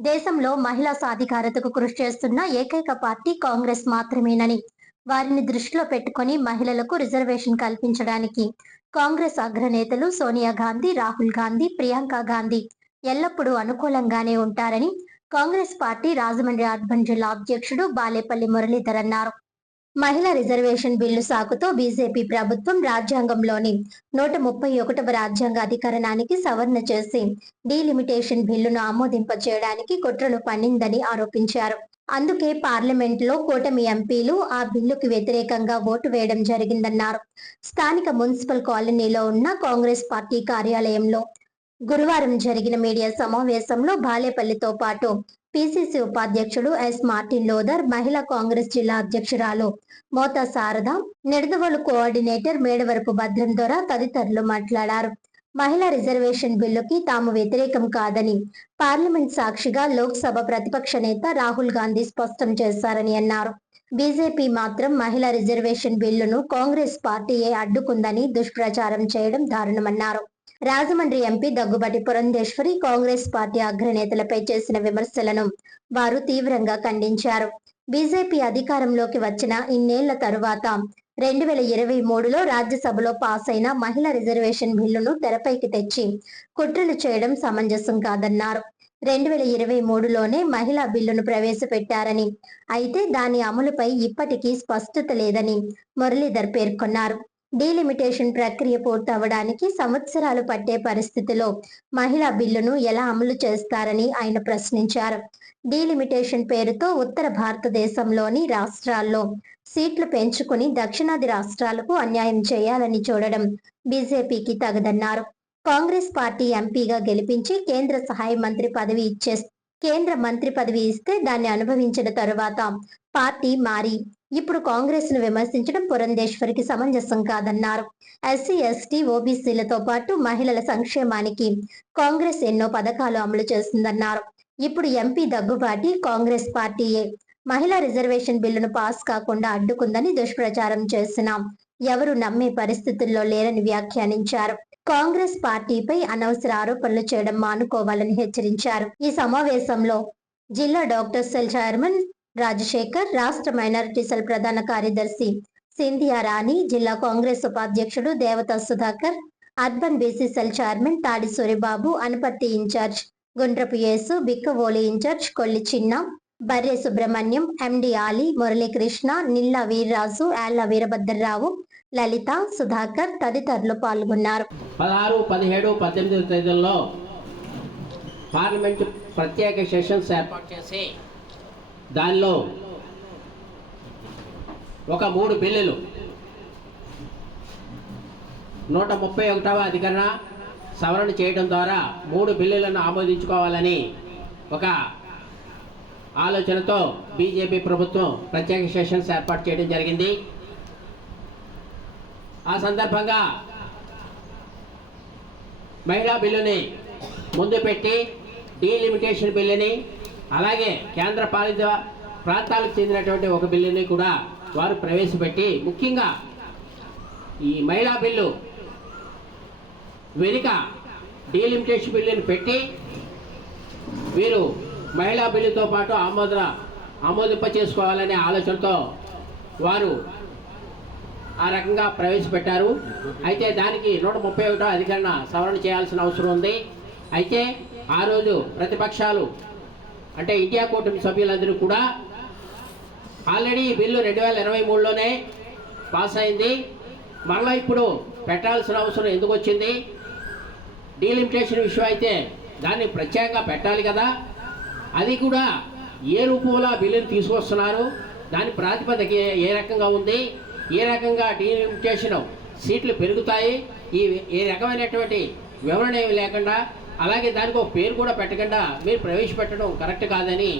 దేశంలో మహిళా సాధికారతకు కృషి చేస్తున్న ఏకైక పార్టీ కాంగ్రెస్ మాత్రమేనని, వారిని దృష్టిలో పెట్టుకుని మహిళలకు రిజర్వేషన్ కల్పించడానికి కాంగ్రెస్ అగ్రనేతలు సోనియా గాంధీ, రాహుల్ గాంధీ, ప్రియాంక గాంధీ ఎల్లప్పుడూ అనుకూలంగానే ఉంటారని కాంగ్రెస్ పార్టీ రాజమండ్రి అర్బన్ జిల్లా అధ్యక్షుడు బాలేపల్లి మురళీధర్ అన్నారు. మహిళా రిజర్వేషన్ బిల్లు సాకుతో బీజేపీ ప్రభుత్వం రాజ్యాంగంలోని 131వ రాజ్యాంగ అధికరణానికి సవరణ చేసి డీలిమిటేషన్ బిల్లును ఆమోదింపచేయడానికి కుట్రలు పన్నిందని ఆరోపించారు. అందుకే పార్లమెంట్లో కూటమి ఎంపీలు ఆ బిల్లుకు వ్యతిరేకంగా ఓటు వేయడం జరిగిందన్నారు. స్థానిక మున్సిపల్ కాలనీలో ఉన్న కాంగ్రెస్ పార్టీ కార్యాలయంలో గురువారం జరిగిన మీడియా సమావేశంలో బాలేపల్లితో పాటు పిసిసి ఉపాధ్యక్షుడు ఎస్ మార్టిన్ లోదర్, మహిళా కాంగ్రెస్ జిల్లా అధ్యక్షురాలు మోతా శారద, నిడదవోలు కోఆర్డినేటర్ మేడవరపు భద్రం దొర తదితరులు మాట్లాడారు. మహిళా రిజర్వేషన్ బిల్లుకి తాము వ్యతిరేకం కాదని పార్లమెంట్ సాక్షిగా లోక్సభ ప్రతిపక్ష నేత రాహుల్ గాంధీ స్పష్టం చేశారని అన్నారు. బీజేపీ మాత్రం మహిళా రిజర్వేషన్ బిల్లును కాంగ్రెస్ పార్టీయే అడ్డుకుందని దుష్ప్రచారం చేయడం దారుణమన్నారు. రాజమండ్రి ఎంపీ దగ్గుబాటి పురంధేశ్వరి కాంగ్రెస్ పార్టీ అగ్రనేతలపై చేసిన విమర్శలను వారు తీవ్రంగా ఖండించారు. బీజేపీ అధికారంలోకి వచ్చిన ఇన్నేళ్ల తరువాత 2023లో రాజ్యసభలో పాస్ అయిన మహిళా రిజర్వేషన్ బిల్లును తెరపైకి తెచ్చి కుట్రలు చేయడం సమంజసం కాదన్నారు. 2023లోనే మహిళా బిల్లును ప్రవేశపెట్టారని, అయితే దాని అమలుపై ఇప్పటికీ స్పష్టత లేదని మురళీధర్ పేర్కొన్నారు. డీలిమిటేషన్ ప్రక్రియ పూర్తవడానికి సంవత్సరాలు పట్టే పరిస్థితిలో మహిళా బిల్లును ఎలా అమలు చేస్తారని ఆయన ప్రశ్నించారు. డీలిమిటేషన్ పేరుతో ఉత్తర భారతదేశంలోని రాష్ట్రాల్లో సీట్లు పెంచుకుని దక్షిణాది రాష్ట్రాలకు అన్యాయం చేయాలని చూడడం బీజేపీకి తగదన్నారు. కాంగ్రెస్ పార్టీ ఎంపీగా గెలిపించి కేంద్ర సహాయ మంత్రి పదవి ఇస్తే దాన్ని అనుభవించిన తరువాత పార్టీ మారి ఇప్పుడు కాంగ్రెస్ ను విమర్శించడం పురంధేశ్వరికి సమంజసం కాదన్నారు. ఎస్సీ, ఎస్టీ, ఓబీసీలతో పాటు మహిళల సంక్షేమానికి కాంగ్రెస్ ఎన్నో పథకాలు అమలు చేస్తుందన్నారు. ఇప్పుడు ఎంపీ దగ్గుబాటి కాంగ్రెస్ పార్టీయే మహిళా రిజర్వేషన్ బిల్లును పాస్ కాకుండా అడ్డుకుందని దుష్ప్రచారం చేసినా ఎవరు నమ్మే పరిస్థితుల్లో లేరని వ్యాఖ్యానించారు. కాంగ్రెస్ పార్టీపై అనవసర ఆరోపణలు చేయడం మానుకోవాలని హెచ్చరించారు. ఈ సమావేశంలో జిల్లా డాక్టర్ సెల్ చైర్మన్ రాజశేఖర్, రాష్ట్ర మైనారిటీ సెల్ ప్రధాన కార్యదర్శి సింధియా రాణి, జిల్లా కాంగ్రెస్ ఉపాధ్యక్షుడు దేవతా Sudhakar, urban BC cell chairman తాడి సూరిబాబు, అనపర్తి ఇన్ఛార్జ్ గుండ్రపు యేసు, బిక్కవోలి ఇన్ఛార్జ్ కొల్లి చిన్న, బర్రె సుబ్రహ్మణ్యం, ఎండి ఆలి, మురళీకృష్ణ, నిల్లా వీర్రాజు, ఆళ్ల వీరభద్రరావు, లలిత, సుధాకర్ తదితరులు పాల్గొన్నారు. 16, 17, 18 తేదీల్లో పార్లమెంటు ప్రత్యేక సెషన్స్ ఏర్పాటు చేసి దానిలో ఒక 3 బిల్లులు 131వ అధికరణ సవరణ చేయడం ద్వారా 3 బిల్లులను ఆమోదించుకోవాలని ఒక ఆలోచనతో బీజేపీ ప్రభుత్వం ప్రత్యేక సెషన్స్ ఏర్పాటు చేయడం జరిగింది. ఆ సందర్భంగా మహిళా బిల్లుని ముందు పెట్టి డీలిమిటేషన్ బిల్లుని, అలాగే కేంద్ర పాలిత ప్రాంతాలకు చెందినటువంటి ఒక బిల్లుని కూడా వారు ప్రవేశపెట్టి, ముఖ్యంగా ఈ మహిళా బిల్లు వెనుక డీలిమిటేషన్ బిల్లుని పెట్టి వీరు మహిళా బిల్లుతో పాటు ఆమోదింప చేసుకోవాలనే ఆలోచనతో వారు ఆ రకంగా ప్రవేశపెట్టారు. అయితే దానికి 131వ అధికరణ సవరణ చేయాల్సిన అవసరం ఉంది. అయితే ఆ రోజు ప్రతిపక్షాలు అంటే ఇండియా కూటమి సభ్యులందరూ కూడా ఆల్రెడీ ఈ బిల్లు 2023లోనే పాస్ అయింది, మళ్ళీ ఇప్పుడు పెట్టాల్సిన అవసరం ఎందుకు వచ్చింది, డీలిమిటేషన్ విషయం అయితే దాన్ని ప్రత్యేకంగా పెట్టాలి కదా, అది కూడా ఏ రూపంలో బిల్లును తీసుకొస్తున్నారు, దాని ప్రాతిపదిక ఏ రకంగా ఉంది, ఏ రకంగా డీలిమిటేషన్ సీట్లు పెరుగుతాయి, ఈ రకమైనటువంటి వివరణ ఏమి లేకుండా, అలాగే దానికి ఒక పేరు కూడా పెట్టకుండా మీరు ప్రవేశపెట్టడం కరెక్ట్ కాదని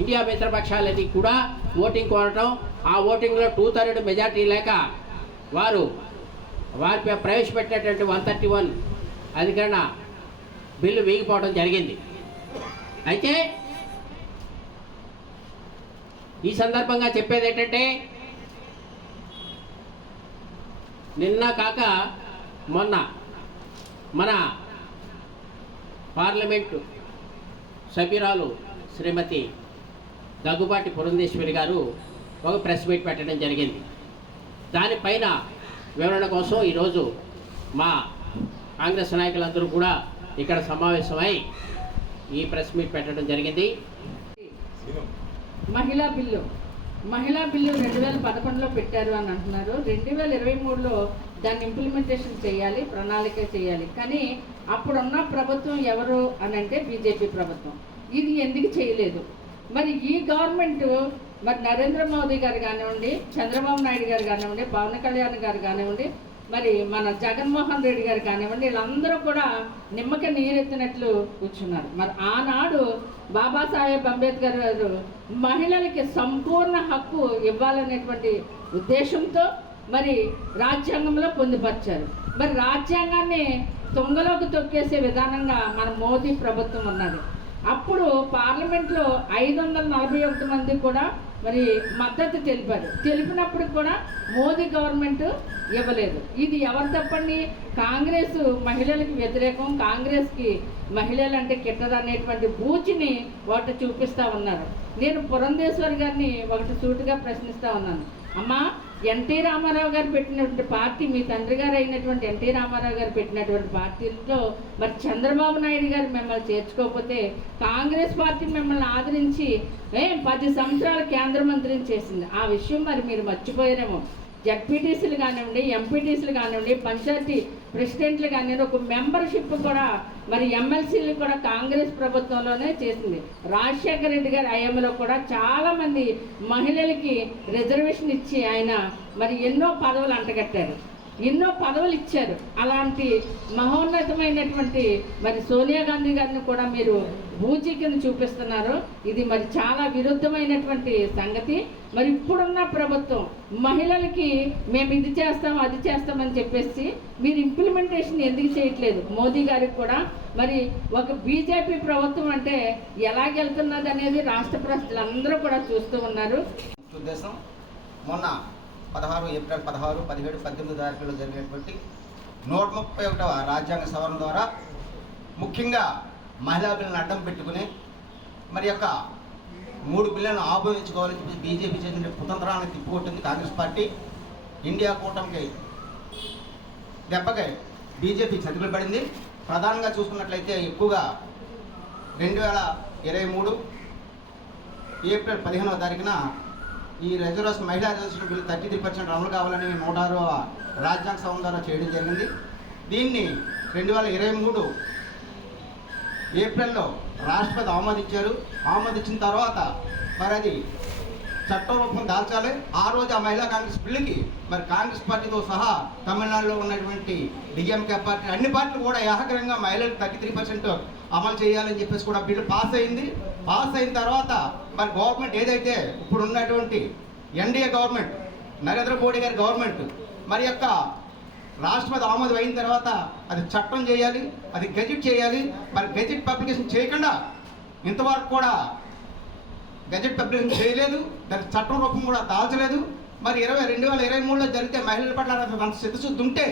ఇండియా మిత్రపక్షాలన్నీ కూడా ఓటింగ్ కోరటం, ఆ ఓటింగ్లో 2/3 మెజార్టీ లేక వారి ప్రవేశపెట్టినటువంటి 131 అధికరణ బిల్లు వేగిపోవడం జరిగింది. అయితే ఈ సందర్భంగా చెప్పేది ఏంటంటే, నిన్న కాక మొన్న మన పార్లమెంటు సభ్యురాలు శ్రీమతి దగ్గుబాటి పురంధేశ్వరి గారు ఒక ప్రెస్ మీట్ పెట్టడం జరిగింది. దానిపైన వివరణ కోసం ఈరోజు మా కాంగ్రెస్ నాయకులందరూ కూడా ఇక్కడ సమావేశమై ఈ ప్రెస్ మీట్ పెట్టడం జరిగింది. మహిళా బిల్లు 2011లో పెట్టారు అని అంటున్నారు. 2023లో దాన్ని ఇంప్లిమెంటేషన్ చేయాలి, ప్రణాళిక చేయాలి. కానీ అప్పుడున్న ప్రభుత్వం ఎవరు అని అంటే బీజేపీ ప్రభుత్వం. ఇది ఎందుకు చేయలేదు? మరి ఈ గవర్నమెంట్, మరి నరేంద్ర మోదీ గారు కానివ్వండి, చంద్రబాబు నాయుడు గారు కానివ్వండి, పవన్ కళ్యాణ్ గారు కానివ్వండి, మరి మన జగన్మోహన్ రెడ్డి గారు కానివ్వండి, వీళ్ళందరూ కూడా నిమ్మక నీరెత్తినట్లు కూర్చున్నారు. మరి ఆనాడు బాబాసాహెబ్ అంబేద్కర్ గారు మహిళలకి సంపూర్ణ హక్కు ఇవ్వాలనేటువంటి ఉద్దేశంతో మరి రాజ్యాంగంలో పొందుపరిచారు. మరి రాజ్యాంగాన్ని తొంగలోకి తొక్కేసే విధానంగా మన మోదీ ప్రభుత్వం ఉన్నది. అప్పుడు పార్లమెంట్లో 541 మంది కూడా మరి మద్దతు తెలిపినప్పుడు కూడా మోదీ గవర్నమెంట్ ఇవ్వలేదు. ఇది ఎవరు తప్పండి? కాంగ్రెస్ మహిళలకు వ్యతిరేకం, కాంగ్రెస్కి మహిళలు అంటే కిట్టదు అనేటువంటి బూచిని ఒకటి చూపిస్తూ ఉన్నారు. నేను పురంధేశ్వరి గారిని ఒకటి సూటిగా ప్రశ్నిస్తూ ఉన్నాను. అమ్మా, ఎన్టీ రామారావు గారు పెట్టినటువంటి పార్టీ, మీ తండ్రి గారు అయినటువంటి ఎన్టీ రామారావు గారు పెట్టినటువంటి పార్టీలో మరి చంద్రబాబు నాయుడు గారు మిమ్మల్ని చేర్చుకోకపోతే కాంగ్రెస్ పార్టీ మిమ్మల్ని ఆదరించి 10 సంవత్సరాలు కేంద్ర మంత్రిని చేసింది. ఆ విషయం మరి మీరు మర్చిపోయారేమో. జడ్పీటీసీలు కానివ్వండి, ఎంపీటీసీలు కానివ్వండి, పంచాయతీ ప్రెసిడెంట్లు కానివ్వండి, ఒక మెంబర్షిప్ కూడా మరి ఎమ్మెల్సీలు కూడా కాంగ్రెస్ ప్రభుత్వంలోనే చేసింది. రాజశేఖర రెడ్డి గారి హయాంలో కూడా చాలామంది మహిళలకి రిజర్వేషన్ ఇచ్చి ఆయన మరి ఎన్నో పదవులు అంటగట్టారు, ఎన్నో పదవులు ఇచ్చారు. అలాంటి మహోన్నతమైనటువంటి మరి సోనియా గాంధీ గారిని కూడా మీరు బూచి కింద చూపిస్తున్నారు. ఇది మరి చాలా విరుద్ధమైనటువంటి సంగతి. మరి ఇప్పుడున్న ప్రభుత్వం మహిళలకి మేము ఇది చేస్తాం, అది చేస్తామని చెప్పేసి మీరు ఇంప్లిమెంటేషన్ ఎందుకు చేయట్లేదు? మోదీ గారికి కూడా మరి ఒక బీజేపీ ప్రభుత్వం అంటే ఎలాగెళ్తున్నది అనేది రాష్ట్ర ప్రజలందరూ కూడా చూస్తూ ఉన్నారు. ఉద్దేశం మొన్న 16 ఏప్రిల్ 16, 17, 18 తారీఖుల్లో జరిగినటువంటి 131వ రాజ్యాంగ సవరణ ద్వారా ముఖ్యంగా మహిళా బిల్లును అడ్డం పెట్టుకుని మరి యొక్క 3 బిల్లులను ఆమోదించుకోవాలని చెప్పి బీజేపీ చేసిన కుతంత్రాలను తిప్పికొట్టింది కాంగ్రెస్ పార్టీ. ఇండియా కూటమికి దెబ్బకి బీజేపీ చతికిల పడింది. ప్రధానంగా చూసుకున్నట్లయితే ఎక్కువగా 2023 ఏప్రిల్ 15వ తారీఖున ఈ రిజర్వేషన్, మహిళా రిజర్వేషన్ బిల్లు 33% అమలు కావాలని 106వ రాజ్యాంగ సవరణ ద్వారా చేయడం జరిగింది. దీన్ని 2023 ఏప్రిల్లో రాష్ట్రపతి ఆమోదించారు. ఆమోదించిన తర్వాత మరి అది చట్టం రూపం దాల్చాలి. ఆ రోజు ఆ మహిళా కాంగ్రెస్ బిల్లుకి మరి కాంగ్రెస్ పార్టీతో సహా తమిళనాడులో ఉన్నటువంటి డిఎంకే పార్టీ, అన్ని పార్టీలు కూడా ఏకగ్రంగా మహిళలకు 33% అమలు చేయాలని చెప్పేసి కూడా బిల్లు పాస్ అయింది. పాస్ అయిన తర్వాత మరి గవర్నమెంట్ ఏదైతే ఇప్పుడు ఉన్నటువంటి ఎన్డీఏ గవర్నమెంట్, నరేంద్ర మోడీ గారి గవర్నమెంట్ మరి యొక్క రాష్ట్రపతి ఆమోదం అయిన తర్వాత అది చట్టం చేయాలి, అది గెజిట్ చేయాలి. మరి గెజిట్ పబ్లికేషన్ చేయకుండా ఇంతవరకు కూడా గెజెట్ పబ్లికేషన్ చేయలేదు, దాని చట్టం రూపం కూడా దాల్చలేదు. మరి 2023లో జరిగితే మహిళల పట్ల మన చిత్తశుద్ధి ఉంటే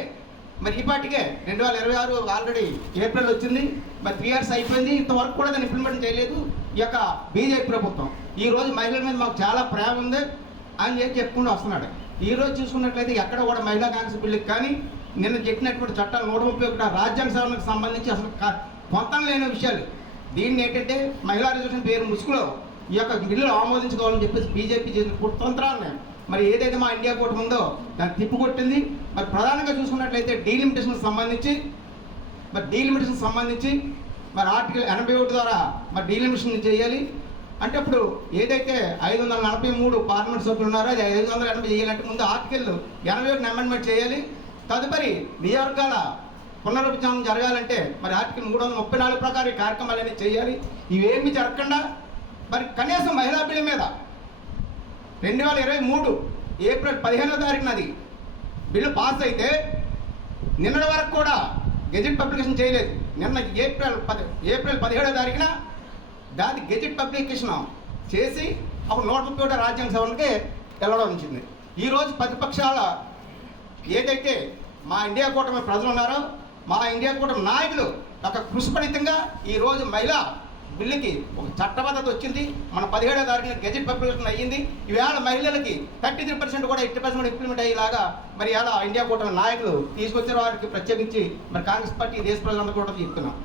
మరి ఈ పాటికే 2026 ఆల్రెడీ ఏప్రిల్ వచ్చింది, మరి 3 years అయిపోయింది, ఇంతవరకు కూడా దాన్ని ఇంప్లిమెంట్ చేయలేదు ఈ యొక్క బీజేపీ ప్రభుత్వం. ఈరోజు మహిళల మీద మాకు చాలా ప్రేమ ఉంది అని చెప్పుకుంటూ వస్తున్నాడు. ఈరోజు చూసుకున్నట్లయితే ఎక్కడ కూడా మహిళా కాంగ్రెస్ బిల్లుకి కానీ నిన్న చెప్పినటువంటి చట్టాలు 131 రాజ్యాంగ సవరణకు సంబంధించి అసలు పొంతం లేని విషయాలు. దీన్ని ఏంటంటే మహిళా రిజర్వేషన్ పేరు ముసుగులో ఈ యొక్క బిల్లులు ఆమోదించుకోవాలని చెప్పేసి బీజేపీ చేసిన కుతంత్రాన్ని మరి ఏదైతే మా ఇండియా కూటమి ఉందో దాన్ని తిప్పుకొట్టింది. మరి ప్రధానంగా చూసుకున్నట్లయితే డీలిమిటేషన్ సంబంధించి మరి ఆర్టికల్ 81 ద్వారా మరి డీలిమిటేషన్ చేయాలి. అంటే ఇప్పుడు ఏదైతే 543 పార్లమెంట్ సభ్యులు ఉన్నారో అది 580 చేయాలంటే ముందు ఆర్టికల్ 81 అమెండ్మెంట్ చేయాలి. తదుపరి నియోజకవర్గాల పునరుద్ధరణ జరగాలంటే మరి ఆర్టికల్ 334 ప్రకారం ఈ కార్యక్రమాలన్నీ చేయాలి. ఇవేమి జరగకుండా మరి కనీసం మహిళా బిల్లు మీద 2023 ఏప్రిల్ 15వ తారీఖున అది బిల్లు పాస్ అయితే నిన్నటి వరకు కూడా గెజెట్ పబ్లికేషన్ చేయలేదు. నిన్న ఏప్రిల్ 17వ తారీఖున దాని గెజెట్ పబ్లికేషన్ చేసి అప్పుడు 131 రాజ్యాంగ సవరణకి వెళ్ళడం వచ్చింది. ఈరోజు ప్రతిపక్షాల ఏదైతే మా ఇండియా కూటమి ప్రజలు ఉన్నారో, మా ఇండియా కూటమి నాయకులు ఒక కృషిపరితంగా ఈరోజు మహిళా బిల్లుకి ఒక చట్టబద్ధత వచ్చింది. మన 17వ తారీఖున గెజెట్ పబ్లికేషన్ అయ్యింది. ఈవేళ మహిళలకి 33% కూడా 80% ఇంప్లిమెంట్ అయ్యేలాగా మరి ఇలా ఇండియా కూటమి నాయకులు తీసుకొచ్చిన వారికి ప్రత్యేకించి మరి కాంగ్రెస్ పార్టీ దేశ ప్రజలందరూ కూడా చెప్తున్నాం.